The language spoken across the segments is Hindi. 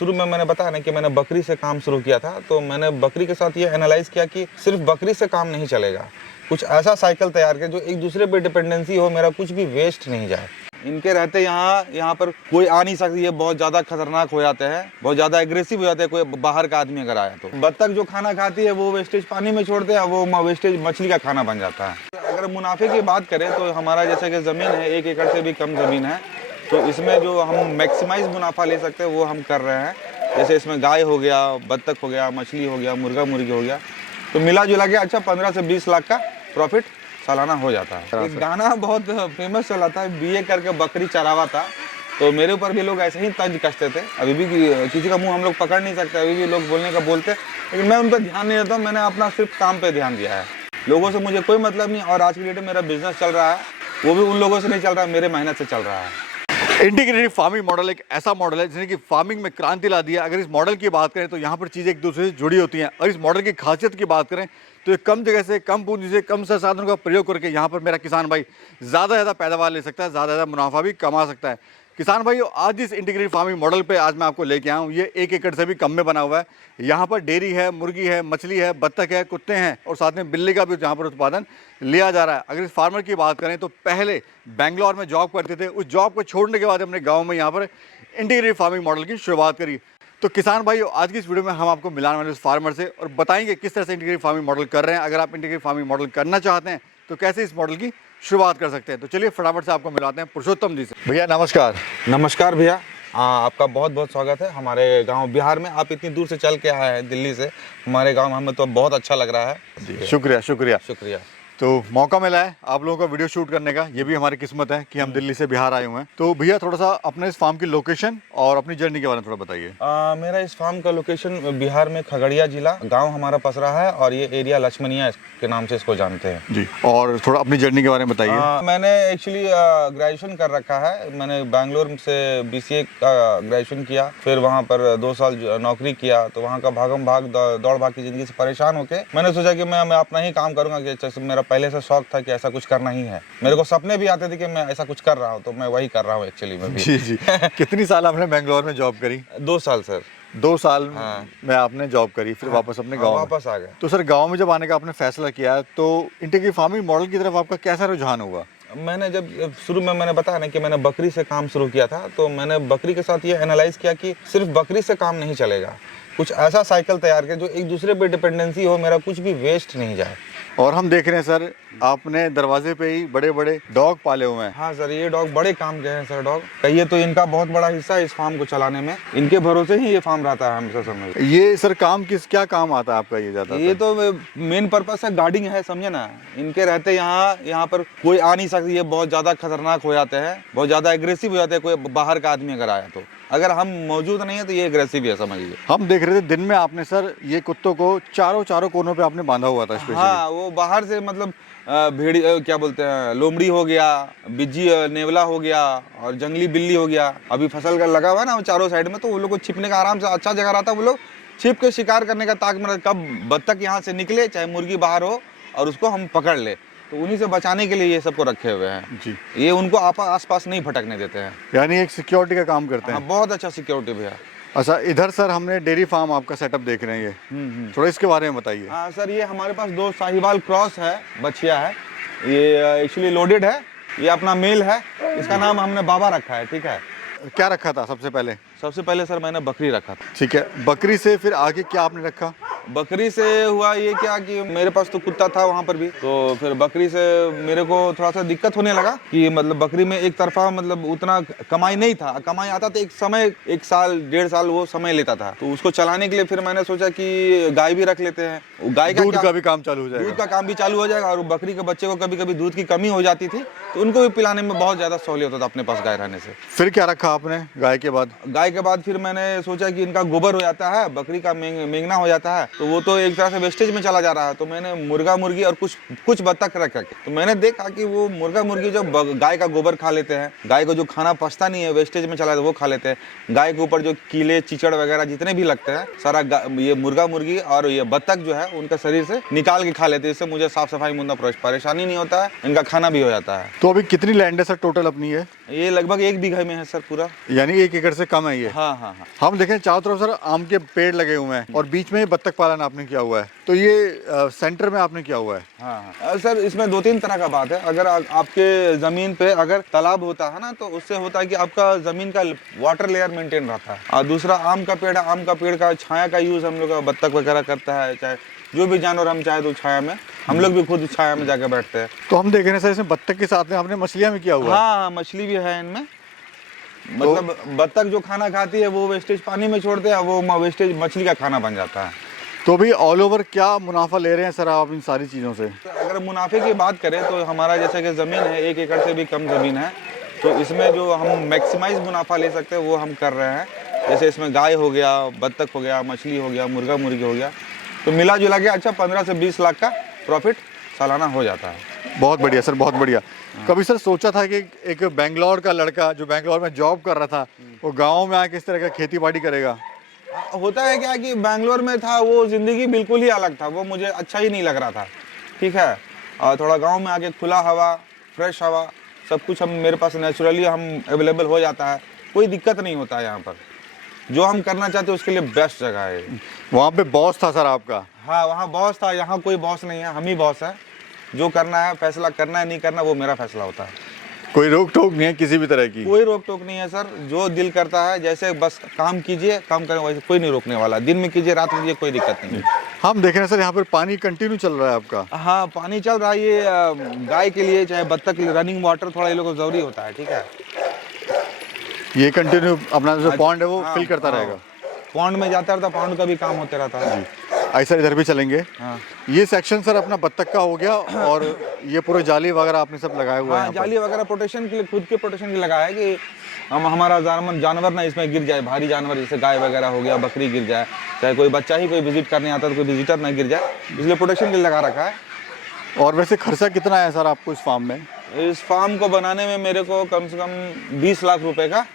शुरू में मैंने बताया ना कि मैंने बकरी से काम शुरू किया था, तो मैंने बकरी के साथ ये एनालाइज किया कि सिर्फ बकरी से काम नहीं चलेगा, कुछ ऐसा साइकिल तैयार किया जो एक दूसरे पे डिपेंडेंसी हो, मेरा कुछ भी वेस्ट नहीं जाए। इनके रहते यहाँ पर कोई आ नहीं सकती, ये बहुत ज़्यादा खतरनाक हो जाते हैं, बहुत ज़्यादा एग्रेसिव हो जाते हैं। कोई बाहर का आदमी अगर आया तो बत्तख जो खाना खाती है वो वेस्टेज पानी में छोड़ते हैं, वो वेस्टेज मछली का खाना बन जाता है। अगर मुनाफे की बात करें तो हमारा जैसे कि ज़मीन है 1 एकड़ से भी कम ज़मीन है, तो इसमें जो हम मैक्सिमाइज मुनाफा ले सकते हैं वो हम कर रहे हैं। जैसे इसमें गाय हो गया, बत्तख हो गया, मछली हो गया, मुर्गा मुर्गी हो गया, तो मिला जुला के अच्छा 15 से 20 लाख का प्रॉफिट सालाना हो जाता है। एक गाना बहुत फेमस चला था, बीए करके बकरी चरावा था, तो मेरे ऊपर भी लोग ऐसे ही तंज कसते थे। अभी भी किसी का मुंह हम लोग पकड़ नहीं सकते, अभी भी लोग बोलने का बोलते, लेकिन मैं उन पर ध्यान नहीं देता हूँ। मैंने अपना सिर्फ काम पे ध्यान दिया है, लोगों से मुझे कोई मतलब नहीं। और आज की डेट में मेरा बिजनेस चल रहा है, वो भी उन लोगों से नहीं चल रहा है, मेरे मेहनत से चल रहा है। इंटीग्रेटेड फार्मिंग मॉडल एक ऐसा मॉडल है जिसने कि फार्मिंग में क्रांति ला दिया। अगर इस मॉडल की बात करें तो यहाँ पर चीज़ें एक दूसरे से जुड़ी होती हैं, और इस मॉडल की खासियत की बात करें तो ये कम जगह से, कम पूंजी से, कम संसाधनों का प्रयोग करके यहाँ पर मेरा किसान भाई ज़्यादा पैदावार ले सकता है, ज़्यादा मुनाफा भी कमा सकता है। किसान भाई, आज इस इंटीग्रेटेड फार्मिंग मॉडल पे आज मैं आपको लेके आया हूँ। ये 1 एकड़ से भी कम में बना हुआ है। यहाँ पर डेयरी है, मुर्गी है, मछली है, बत्तख है, कुत्ते हैं, और साथ में बिल्ली का भी यहाँ पर उत्पादन लिया जा रहा है। अगर इस फार्मर की बात करें तो पहले बेंगलोर में जॉब करते थे, उस जॉब को छोड़ने के बाद अपने गाँव में यहाँ पर इंटीग्रेटेड फार्मिंग मॉडल की शुरुआत करी। तो किसान भाई, आज की इस वीडियो में हम आपको मिलाने वाले उस फार्मर से और बताएंगे किस तरह से इंटीग्रेटेड फार्मिंग मॉडल कर रहे हैं। अगर आप इंटीग्रेटेड फार्मिंग मॉडल करना चाहते हैं तो कैसे इस मॉडल की शुरुआत कर सकते हैं। तो चलिए फटाफट से आपको मिलाते हैं पुरुषोत्तम जी से। भैया नमस्कार। नमस्कार भैया, आपका बहुत बहुत स्वागत है हमारे गांव बिहार में। आप इतनी दूर से चल के आए हैं दिल्ली से हमारे गांव में, हमें तो बहुत अच्छा लग रहा है जी। शुक्रिया शुक्रिया शुक्रिया। तो मौका मिला है आप लोगों का वीडियो शूट करने का, ये भी हमारी किस्मत है कि हम दिल्ली से बिहार आए हुए हैं। तो भैया थोड़ा सा अपने इस फार्म की लोकेशन और अपनी जर्नी के बारे में थोड़ा बताइए। मेरा इस फार्म का लोकेशन बिहार में खगड़िया जिला, गांव हमारा पसरा है, और ये एरिया लक्ष्मणिया के नाम से इसको जानते हैं जी। और थोड़ा अपनी जर्नी के बारे में बताइए। मैंने एक्चुअली ग्रेजुएशन कर रखा है। मैंने बैंगलोर से BCA का ग्रेजुएशन किया, फिर वहाँ पर 2 साल नौकरी किया, तो वहाँ का भागम भाग दौड़ भाग की ज़िंदगी से परेशान होकर मैंने सोचा कि मैं अपना ही काम करूँगा। कि मेरा पहले से शौक था कि ऐसा कुछ करना ही है, मेरे को सपने भी आते थे कि मैं ऐसा कुछ कर रहा हूँ, तो मैं वही कर रहा हूँ एक्चुअली में भी। जी जी। कितनी साल आपने बेंगलोर में जॉब करी? 2 साल सर। 2 साल हाँ। में आपने जॉब करी, फिर वापस अपने गांव वापस आ गए। तो सर गांव में जब आने का आपने फैसला किया तो इंटीग्रेटेड फार्मिंग मॉडल की तरफ आपका कैसा रुझान हुआ? मैंने जब शुरू में मैंने बताया ना कि मैंने बकरी से काम शुरू किया था, तो मैंने बकरी के साथ ये एनालाइज किया कि सिर्फ बकरी से काम नहीं चलेगा, कुछ ऐसा साइकिल तैयार किया जो एक दूसरे पे डिपेंडेंसी हो, मेरा कुछ भी वेस्ट नहीं जाए। और हम देख रहे हैं सर आपने दरवाजे पे ही बड़े बड़े डॉग पाले हुए हैं। हाँ सर, ये डॉग बड़े काम के हैं सर। डॉग कहिए तो इनका बहुत बड़ा हिस्सा है इस फार्म को चलाने में, इनके भरोसे ही ये फार्म रहता है हमेशा समय। ये सर काम क्या काम आता है आपका? ये ज्यादा ये तो मेन पर्पस है गार्डिंग है, समझे ना। इनके रहते यहाँ पर कोई आ नहीं सकती, ये बहुत ज्यादा खतरनाक हो जाते हैं, बहुत ज्यादा एग्रेसिव हो जाते हैं। कोई बाहर का आदमी अगर आया तो, अगर हम मौजूद नहीं है तो ये एग्रेसिव है, समझिए। हम देख रहे थे दिन में आपने सर ये कुत्तों को चारों कोनों पे आपने बांधा हुआ था स्पेशली। हाँ, वो बाहर से मतलब भेड़ी क्या बोलते हैं, लोमड़ी हो गया, बिज्जी नेवला हो गया, और जंगली बिल्ली हो गया। अभी फसल का लगा हुआ है ना वो चारों साइड में, तो वो लोग को छिपने का आराम से अच्छा जगह रहता है। वो लोग छिप के शिकार करने का ताक में, कब बत्तख यहाँ से निकले चाहे मुर्गी बाहर हो और उसको हम पकड़ ले, तो उन्हीं से बचाने के लिए ये सबको रखे हुए हैं जी। ये उनको आसपास नहीं भटकने देते हैं, यानी एक सिक्योरिटी का काम करते हैं। बहुत अच्छा सिक्योरिटी भैया। अच्छा, इधर सर हमने डेयरी फार्म आपका सेटअप देख रहे हैं, ये थोड़ा इसके बारे में बताइए। हाँ सर, ये हमारे पास 2 साहिवाल क्रॉस है, बछिया है। ये एक्चुअली लोडेड है, ये अपना मेल है, इसका नाम हमने बाबा रखा है। ठीक है। क्या रखा था सबसे पहले? सबसे पहले सर मैंने बकरी रखा था। ठीक है, बकरी से फिर आगे क्या आपने रखा? बकरी से हुआ ये क्या कि मेरे पास तो कुत्ता था वहाँ पर भी, तो फिर बकरी से मेरे को थोड़ा सा दिक्कत होने लगा कि मतलब बकरी में एक तरफा मतलब उतना कमाई नहीं था। कमाई आता तो एक समय 1 साल 1.5 साल वो समय लेता था, तो उसको चलाने के लिए फिर मैंने सोचा कि गाय भी रख लेते हैं। गाय का दूध का भी काम चालू हो जाएगा। दूध का काम भी चालू हो जाएगा, और बकरी के बच्चे को कभी कभी दूध की कमी हो जाती थी, तो उनको भी पिलाने में बहुत ज्यादा सहूलियत होता था अपने पास गाय रहने से। फिर क्या रखा आपने गाय के बाद? गाय के बाद फिर मैंने सोचा कि इनका गोबर हो जाता है, बकरी का मेंगना हो जाता है, तो वो तो एक तरह से वेस्टेज में चला जा रहा है। तो मैंने मुर्गा मुर्गी और कुछ बत्तख रख रखे, तो मैंने देखा कि वो मुर्गा मुर्गी जो गाय का गोबर खा लेते हैं, गाय को जो खाना पचता नहीं है वेस्टेज में चला है वो खा लेते हैं, गाय के ऊपर जो कीले चिचड़ वगैरह जितने भी लगते हैं सारा ये मुर्गा मुर्गी और ये बत्तख जो है उनका शरीर से निकाल के खा लेते हैं। इससे मुझे साफ सफाई मुद्दा परेशानी नहीं होता है, इनका खाना भी हो जाता है। तो अभी कितनी लैंड है सर टोटल अपनी है? ये लगभग 1 बीघा में है सर पूरा। यानी 1 एकड़ से कम है ये? हाँ हाँ हाँ। हम देखें चारों तरफ सर आम के पेड़ लगे हुए हैं और बीच में बत्तख पालन आपने किया हुआ है, तो ये सेंटर में आपने किया हुआ है? हाँ हाँ सर, इसमें 2-3 तरह का बात है। अगर आपके ज़मीन पे अगर तालाब होता है ना, तो उससे होता है कि आपका ज़मीन का वाटर लेयर मेंटेन रहता है। और दूसरा आम का पेड़ है, आम का पेड़ का छाया का यूज़ हम लोग बत्तख वगैरह करता है, चाहे जो भी जानवर हम चाहे तो छाया में, हम लोग भी खुद छाया में जाकर बैठते हैं। तो हम देख रहे हैं सर इसमें बत्तख के साथ में आपने मछलियाँ भी किया हुआ है? हाँ, मछली भी है इनमें। मतलब बत्तख जो खाना खाती है वो वेस्टेज पानी में छोड़ते हैं, वो वेस्टेज मछली का खाना बन जाता है। तो भी ऑल ओवर क्या मुनाफा ले रहे हैं सर आप इन सारी चीज़ों से? अगर मुनाफे की बात करें तो हमारा जैसे कि ज़मीन है 1 एकड़ से भी कम ज़मीन है, तो इसमें जो हम मैक्सिमाइज मुनाफा ले सकते हैं वो हम कर रहे हैं। जैसे इसमें गाय हो गया, बत्तख हो गया, मछली हो गया, मुर्गा मुर्गी हो गया, तो मिला जुला के अच्छा 15 से 20 लाख का प्रॉफिट सालाना हो जाता है। बहुत बढ़िया सर, बहुत बढ़िया। कभी सर सोचा था कि एक बेंगलोर का लड़का जो बेंगलोर में जॉब कर रहा था वो गाँव में आके किस तरह का खेती बाड़ी करेगा? होता है क्या कि बैंगलोर में था वो ज़िंदगी बिल्कुल ही अलग था, वो मुझे अच्छा ही नहीं लग रहा था, ठीक है। और थोड़ा गांव में आके खुला हवा, फ्रेश हवा, सब कुछ हम मेरे पास नेचुरली हम अवेलेबल हो जाता है, कोई दिक्कत नहीं होता है यहाँ पर। जो हम करना चाहते हैं उसके लिए बेस्ट जगह है। वहाँ पे बॉस था सर आपका? हाँ, वहाँ बॉस था, यहाँ कोई बॉस नहीं है, हम ही बॉस है। जो करना है, फैसला करना है नहीं करना वो मेरा फैसला होता है। कोई रोक टोक नहीं है किसी भी तरह की? कोई रोक टोक नहीं है सर, जो दिल करता है जैसे बस काम कीजिए, काम करें, वैसे कोई नहीं रोकने वाला। दिन में कीजिए, रात में कीजिए, कोई दिक्कत नहीं है। हम देख रहे हैं सर यहाँ पर पानी कंटिन्यू चल रहा है आपका? हाँ, पानी चल रहा है। ये गाय के लिए चाहे बत्तख के लिए रनिंग वाटर थोड़ा ये लोगों को जरूरी होता है, ठीक है। ये कंटिन्यू अपना जो पॉन्ड है वो फिल करता रहेगा? पॉन्ड में जाता रहता, पॉन्ड का भी काम होता रहता है। ऐसा इधर भी चलेंगे। हाँ। ये सेक्शन सर अपना बत्तख का हो गया और ये पूरे जाली वगैरह आपने सब लगाए हुए हैं? हाँ, जाली वगैरह प्रोटेक्शन के लिए, खुद के प्रोटेक्शन के लिए लगाया है कि हमारा जानवर ना इसमें गिर जाए, भारी जानवर जैसे गाय वगैरह हो गया, बकरी गिर जाए, चाहे कोई बच्चा ही कोई विजिट करने आता तो कोई विजिटर ना गिर जाए, इसलिए प्रोटेक्शन के लिए लगा रखा है। और वैसे खर्चा कितना है सर आपको इस फार्म में? इस फार्म को बनाने में मेरे को कम से कम 20 लाख रुपए का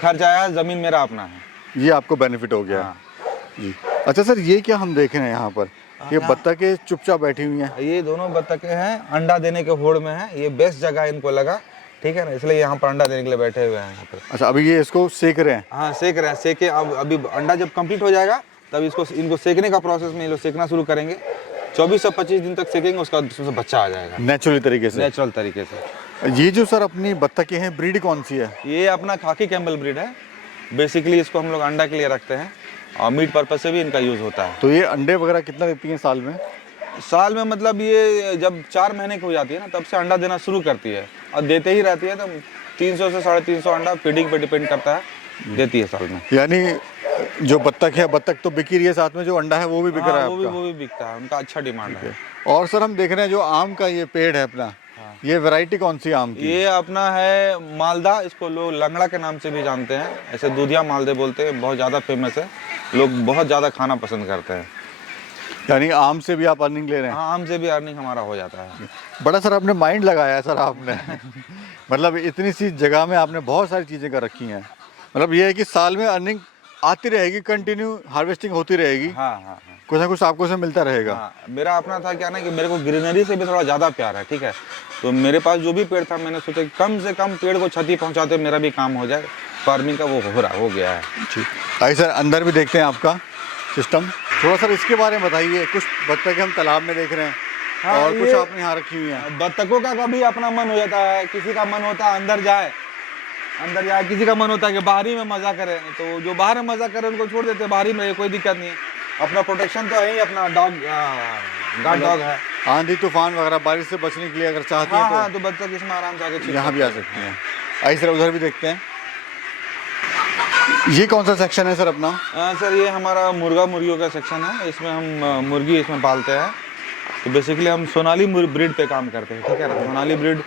खर्च आया। ज़मीन मेरा अपना है। ये आपको बेनिफिट हो गया? हाँ। जी। अच्छा सर, ये क्या हम देख रहे हैं यहाँ पर? ये बत्तखें चुपचाप बैठी हुई हैं? ये दोनों बत्तखें हैं, अंडा देने के होड़ में है। ये बेस्ट जगह इनको लगा, ठीक है ना, इसलिए यहाँ पर अंडा देने के लिए बैठे हुए हैं यहाँ पर। अच्छा, अभी ये इसको सेक रहे हैं? हाँ, सेक रहे हैं। सेके अब अभी अंडा जब कंप्लीट हो जाएगा तब इनको सेकने का प्रोसेस में ये लोग सेकना शुरू करेंगे। 24 से 25 दिन तक सेकेंगे, उसका बाद उसमें से बच्चा आ जाएगा नेचुरली तरीके से? नेचुरल तरीके से। ये जो सर अपनी बत्तखें हैं ब्रीड कौन सी है? ये अपना खाकी कैम्बल ब्रीड है। बेसिकली इसको हम लोग अंडा के लिए रखते हैं और मीट पर्पज से भी इनका यूज़ होता है। तो ये अंडे वगैरह कितना देती हैं साल में? साल में मतलब ये जब 4 महीने की हो जाती है ना, तब से अंडा देना शुरू करती है और देते ही रहती है। तो 300 से 350 अंडा फीडिंग पे डिपेंड करता है, देती है साल में। यानी जो बत्तख है, बत्तख तो बिक ही रही है, साथ में जो अंडा है वो भी बिक रहा है आपका? वो भी बिकता है, उनका अच्छा डिमांड है। और सर हम देख रहे हैं जो आम का ये पेड़ है अपना, ये वैरायटी कौन सी आम की? ये अपना है मालदा, इसको लोग लंगड़ा के नाम से भी जानते हैं, ऐसे दूधिया मालदे बोलते हैं, बहुत ज़्यादा फेमस है, लोग बहुत ज़्यादा खाना पसंद करते हैं। यानी आम से भी आप अर्निंग ले रहे हैं? हाँ, आम से भी अर्निंग हमारा हो जाता है। बड़ा सर आपने माइंड लगाया है सर आपने मतलब इतनी सी जगह में आपने बहुत सारी चीज़ें कर रखी हैं। मतलब ये है कि साल में अर्निंग आती रहेगी, कंटिन्यू हार्वेस्टिंग होती रहेगी। हाँ हाँ हाँ, कुछ ना कुछ आपको से मिलता रहेगा। हाँ, मेरा अपना था क्या ना कि मेरे को ग्रीनरी से भी थोड़ा ज़्यादा प्यार है, ठीक है। तो मेरे पास जो भी पेड़ था, मैंने सोचा कि कम से कम पेड़ को क्षति पहुंचाते मेरा भी काम हो जाए, फार्मिंग का वो हो गया है। ठीक। आइए सर, अंदर भी देखते हैं आपका सिस्टम। थोड़ा सर इसके बारे में बताइए। कुछ बत्तखें हम तालाब में देख रहे हैं। हाँ, और कुछ आपने यहाँ रखी हुई हैं। बत्तखों का कभी अपना मन हो जाता है, किसी का मन होता है अंदर जाए, किसी का मन होता है कि बाहरी में मजा करें, तो जो बाहर में मजा करे उनको छोड़ देते हैं, बाहरी में कोई दिक्कत नहीं है। अपना प्रोटेक्शन तो है ही, अपना गार्ड डॉग है। आंधी तूफान वगैरह बारिश से बचने के लिए अगर चाहते हैं हाँ, तो बच्चा इसमें आराम से आके यहाँ भी आ सकते हैं। आइए सर, उधर भी देखते हैं। ये कौन सा सेक्शन है सर अपना? सर ये हमारा मुर्गा मुर्गियों का सेक्शन है। इसमें हम मुर्गी इसमें पालते हैं। तो बेसिकली हम सोनाली ब्रीड पे काम करते हैं, ठीक है ना। सोनाली ब्रीड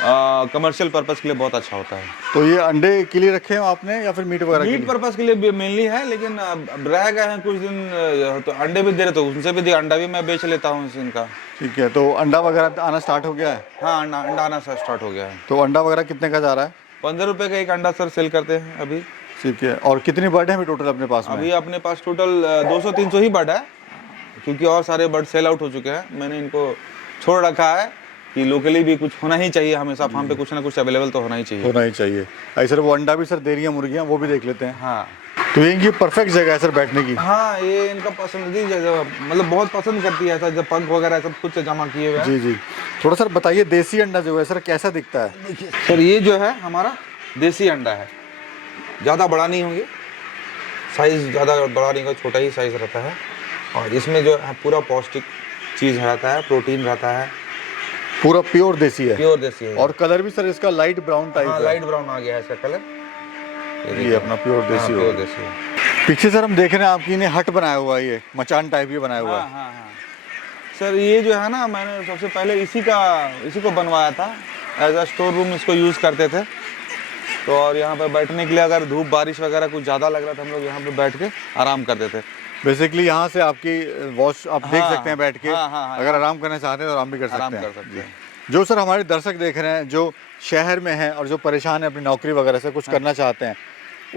कमर्शियल पर्पस के लिए बहुत अच्छा होता है। तो ये अंडे के लिए रखे हो आपने या फिर मीट वगैरह के मीट लिए? पर्पस के लिए मेनली है, लेकिन अब रह गए हैं कुछ दिन, तो अंडे भी दे रहे, तो उनसे भी अंडा भी मैं बेच लेता हूँ इनका। ठीक है, तो अंडा वगैरह आना स्टार्ट हो गया है? हाँ, अंडा आना स्टार्ट हो गया है। तो अंडा वगैरह कितने का जा रहा है? 15 रुपये का एक अंडा सर सेल करते हैं अभी। ठीक है, और कितनी बर्ड है अभी टोटल अपने पास में? अभी अपने पास टोटल 200-300 ही बर्ड है, क्योंकि और सारे बर्ड सेल आउट हो चुके हैं। मैंने इनको छोड़ रखा है कि लोकली भी कुछ होना ही चाहिए, हमेशा फार्म पे कुछ ना कुछ अवेलेबल तो होना ही चाहिए। होना ही चाहिए। सर वो अंडा भी सर दे रही है मुर्गियाँ, वो भी देख लेते हैं। हाँ तो ये इनकी परफेक्ट जगह है सर बैठने की। हाँ, ये इनका पसंदीदा जगह, मतलब बहुत पसंद करती है ऐसा, जब पंख वगैरह सब खुद से जमा किए हुए हैं। जी जी, थोड़ा सर बताइए देसी अंडा जो है सर कैसा दिखता है? देखिए सर, ये जो है हमारा देसी अंडा है, ज़्यादा बड़ा नहीं होंगे, साइज़ ज़्यादा बड़ा नहीं होगा, छोटा ही साइज़ रहता है। और इसमें जो है पूरा पौष्टिक चीज़ रहता है, प्रोटीन रहता है, पूरा प्योर देसी है। प्योर देसी है। और कलर भी सर इसका लाइट ब्राउन टाइप हाँ, है। लाइट ब्राउन आ गया है इसका कलर। ये अपना प्योर देसी हो प्योर गया। देसी है। पीछे सर हम देख रहे हैं आपकी ने हट बनाया हुआ है, ये मचान टाइप ये बनाया हुआ हाँ है। हाँ हाँ सर, ये जो है ना, मैंने सबसे पहले इसी को बनवाया था, एज अ स्टोर रूम इसको यूज़ करते थे। तो और यहाँ पर बैठने के लिए अगर धूप बारिश वगैरह कुछ ज़्यादा लग रहा था, हम लोग यहाँ पे बैठ के आराम करते थे। बेसिकली यहाँ से आपकी वॉच आप देख हाँ, सकते हैं बैठ के। हाँ, अगर आराम करना चाहते हैं तो आराम भी कर आराम सकते कर हैं। सकते हैं। जो सर हमारे दर्शक देख रहे हैं जो शहर में हैं और जो परेशान है अपनी नौकरी वगैरह से कुछ करना चाहते हैं,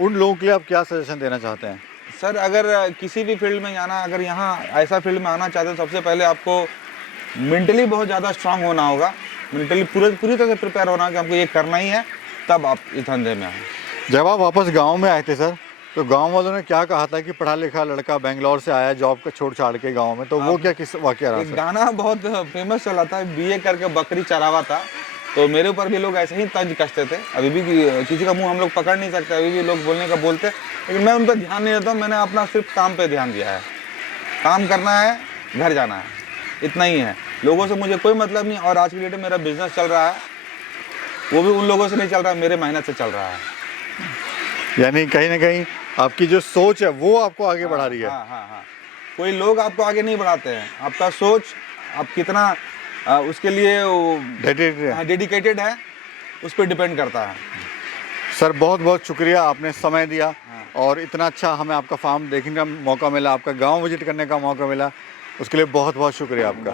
उन लोगों के लिए आप क्या सजेशन देना चाहते हैं? सर, अगर किसी भी फील्ड में जाना, अगर यहाँ ऐसा फील्ड में आना चाहते हैं, सबसे पहले आपको मेंटली बहुत ज़्यादा स्ट्रांग होना होगा, मेंटली पूरी तरह से प्रिपेयर होना कि हमको ये करना ही है, तब आप इस धंधे में आए। जब आप वापस गांव में आए थे सर, तो गांव वालों ने क्या कहा था कि पढ़ा लिखा लड़का बेंगलोर से आया जॉब का छोड़ छाड़ के गांव में, तो वो क्या किस वाकया रहा एक सर? गाना बहुत फेमस चला था, बीए करके बकरी चरावा था, तो मेरे ऊपर भी लोग ऐसे ही तंज कसते थे। अभी भी किसी का मुंह हम लोग पकड़ नहीं सकते, अभी भी लोग बोलने का बोलते, लेकिन मैं उन पर ध्यान नहीं देता हूँ। मैंने अपना सिर्फ काम पे ध्यान दिया है, काम करना है, घर जाना है, इतना ही है। लोगों से मुझे कोई मतलब नहीं। और आज की डेट में मेरा बिजनेस चल रहा है, वो भी उन लोगों से नहीं चल रहा है, मेरे मेहनत से चल रहा है। यानी कहीं ना कहीं आपकी जो सोच है वो आपको आगे बढ़ा रही है। हाँ हाँ हाँ, कोई लोग आपको आगे नहीं बढ़ाते हैं, आपका सोच, आप कितना उसके लिए डेडिकेटेड है, उस पर डिपेंड करता है। सर बहुत बहुत शुक्रिया, आपने समय दिया और इतना अच्छा हमें आपका फार्म देखने का मौका मिला, आपका गांव विजिट करने का मौका मिला, उसके लिए बहुत बहुत शुक्रिया आपका।